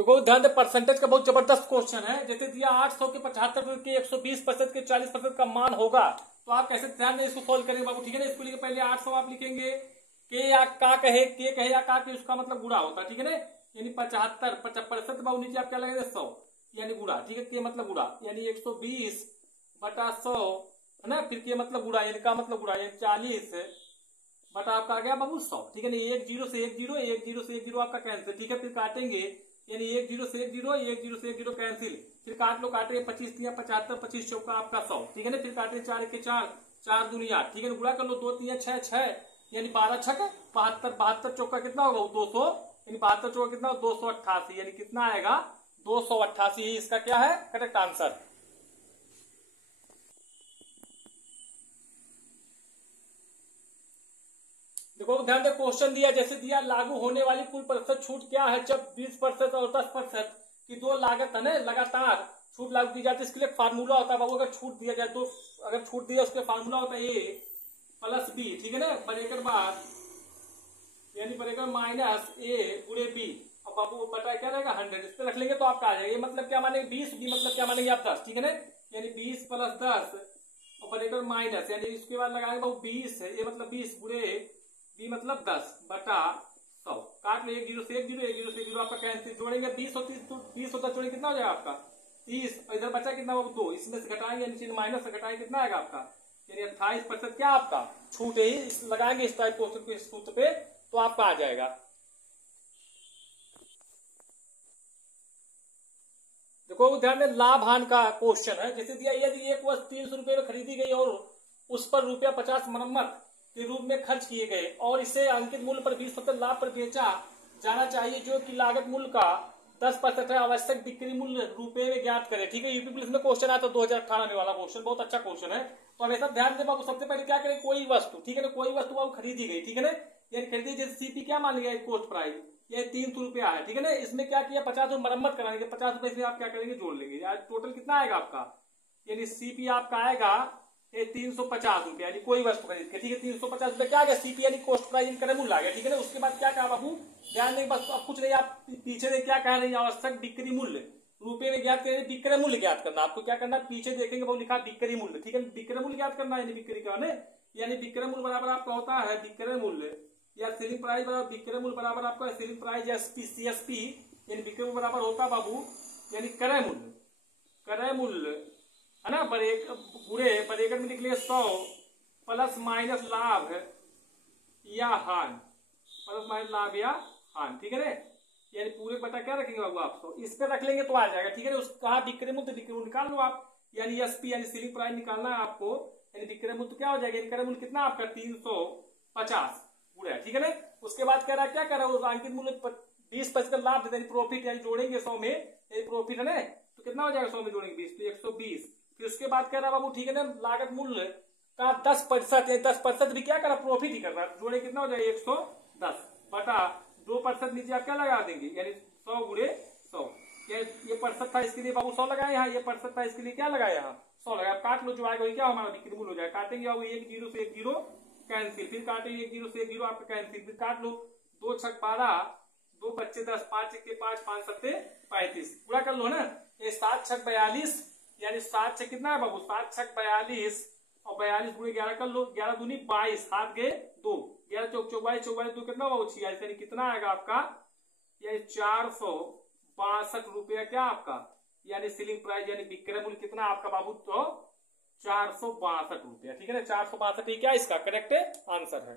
देखो ध्यान दे, परसेंटेज का बहुत जबरदस्त क्वेश्चन है। जैसे दिया 800 के 75 के 120% के 40% का मान होगा, तो आप कैसे ध्यान में इसको सोल्व करेंगे बाबू। ठीक है ना, इसको लिखे पहले 800 आप लिखेंगे, के या का कहे, के कहे या का के, उसका मतलब गुणा होता है। ठीक है ना, यानी 75 50% बाबू नीचे आप क्या लगेंगे 100 यानी गुणा। ठीक है, के मतलब गुणा यानी 120 बटा 100 है ना, फिर के मतलब गुणा यानी का मतलब गुणा यानी 40 बटा आपका आ गया बाबू 100। ठीक है ना, एक जीरो से एक जीरो, एक जीरो से एक जीरो आपका कैंसिल। ठीक है, फिर काटेंगे यानी एक जीरो से एक जीरो, एक जीरो से एक जीरो कैंसिल, फिर काट लो, काटेंगे 25 दिया 75, 25 चौका आपका 100। ठीक है ना, फिर काटेंगे 4 के 4, 4 दूनी 8। ठीक है, गुणा कर लो 2 3 6 6 यानी 12 छक 72, 72 चौका कितना होगा 200 यानी 72 चौका कितना 288 यानी कितना आएगा 288। इसका क्या है करेक्ट आंसर। देखो ध्यान दे, क्वेश्चन दिया जैसे दिया लागू होने वाली कुल प्रतिशत छूट क्या है जब 20% और 10% की दो लागत है ना लगातार छूट लागू की जाती है। इसके लिए फार्मूला होता है बाबू, अगर छूट दिया जाए तो, अगर छूट दिया उसके फार्मूला होता है ए प्लस बी। ठीक है ना, बरेकर बाद यानी बरेकर माइनस ए गुणे बी, अब बाबू बटा क्या रहेगा 100, इस पे रख लेंगे तो आपका आ जाएगा। ये मतलब क्या मानेंगे 20, बी मतलब क्या मानेंगे आप 10। ठीक है ना, यानी 20 प्लस 10 और बरेकर माइनस यानी इसके बाद लगाएंगे बाबू 20 है, ये मतलब 20 गुणे बी मतलब 10 बटा 100। काट लो, एक जीरो से एक जीरो, एक जीरो से एक जीरो आपका कैंसिल, जोड़ेंगे 20 और 30 तो 20 होता जोड़ेंगे कितना हो जाएगा आपका 30, और इधर बचा कितना बाबू 2, इसमें से घटाएंगे नीचे माइनस से घटाएंगे कितना आएगा आपका यानी 28% क्या आपका छूट है। ही लगाएंगे इस टाइप क्वेश्चन को इस सूत्र पे तो आपका आ जाएगा। देखो ध्यान में लाभ हानि का क्वेश्चन है। जैसे दिया यदि एक वस्तु 300 रुपए में खरीदी गई और उस पर ₹50 मरम्मत के रूप में खर्च किए गए और इसे अंकित मूल्य पर 20% लाभ पर बेचा जाना चाहिए, जो कि लागत मूल्य का 10% है। आवश्यक बिक्री मूल्य रुपए में ज्ञात करें। ठीक है, यूपी पुलिस में क्वेश्चन आता 2018 में वाला क्वेश्चन, बहुत अच्छा क्वेश्चन है। तो हमेशा ध्यान दे बाबू, सबसे पहले क्या करें कोई वस्तु, ठीक है ना, कोई वस्तु बाबू खरीदी गई। ठीक है ना, यानी खरीदी जैसे सीपी क्या मान लिया कॉस्ट प्राइस ये 300 रुपया है। ठीक है ना, इसमें क्या किया 50 मरम्मत कराएंगे, 50 रुपए से आप क्या करेंगे जोड़ लेंगे, टोटल कितना आएगा आपका यानी सीपी आपका आएगा ये 350 रुपया यानी कोई वस्तु खरीद के। ठीक है, 350 रुपया क्या आ गया सीपी यानी कॉस्ट प्राइस क्रय मूल्य आ गया। ठीक है ना, उसके बाद क्या कहा बाबू ध्यान दें, बस अब कुछ नहीं, आप पीछे में क्या कह रहे हैं आवश्यक बिक्री मूल्य रुपए में ज्ञात करें, विक्रय मूल्य ज्ञात करना। आपको क्या करना पीछे देखेंगे वो लिखा बिक्री मूल्य। ठीक है, विक्रय मूल्य ज्ञात करना यानी बिक्री का यानी विक्रय मूल्य बराबर आपका होता है विक्रय मूल्य या सेलिंग प्राइस बराबर विक्रय मूल्य बराबर आपका सेलिंग प्राइस या सीएसपी यानी विक्रय मूल्य बराबर होता है बाबू यानी क्रय मूल्य, क्रय मूल्य है ना बुरे बरेकर में निकले 100 प्लस माइनस लाभ या हान, प्लस माइनस लाभ या हान। ठीक है ना, यानी पूरे बटा क्या रखेंगे बाबू आप 100, इस पे रख लेंगे तो आ जाएगा। ठीक है ना, उसका विक्रय मूल्य विक्रय मूल्य निकाल लो आप यानी एसपी यानी सेलिंग प्राइस निकालना है आपको, यानी विक्रय मूल्य तो क्या हो जाएगा विक्रय मूल्य कितना आपका 350 गुणा। ठीक है ना, उसके बाद कह रहा है क्या कर रहा है अंकित मूल्य 20% लाभ देते प्रॉफिट यानी जोड़ेंगे 100 में, यानी प्रॉफिट है ना तो कितना हो जाएगा 100 में जोड़ेंगे 20 तो 120। फिर उसके बाद कह रहा बाबू ठीक है ना लागत मूल्य का 10% 10% भी क्या करा प्रॉफिट ही कर रहा है, जोड़े कितना हो जाएगा 110 बटा 2% नीचे आप क्या लगा देंगे यानी 100 गुणे 100। ये प्रतिशत था इसके लिए बाबू 100 लगाए यहाँ, ये प्रतिशत था इसके लिए क्या लगाया यहाँ 100 लगाया। काट लो जो आएगा वही क्या हमारा बिक्री मूल्य हो जाएगा। काटेंगे बाबू एक जीरो से एक जीरो कैंसिल, फिर काटेंगे एक जीरो से एक जीरो आपका कैंसिल, फिर काट लो 2 छक 12 2 बच्चे 10 5 के 5 5 सत्ते 35 पूरा कर लो ना, ये 7 छक 42 यानी 7 छक कितना है बाबू 7 छक 42 और 42 गुणे 11 कर लो, 11 दूनी 22 हाथ गए 2 11 चौक 44 44 2 कितना बाबू 46 यानी कितना आएगा आपका यानी 462 रुपया क्या आपका यानी सेलिंग प्राइस यानी विक्रय मूल्य कितना आपका बाबू तो 462 रुपया। ठीक है ना, 462 क्या इसका करेक्ट आंसर है।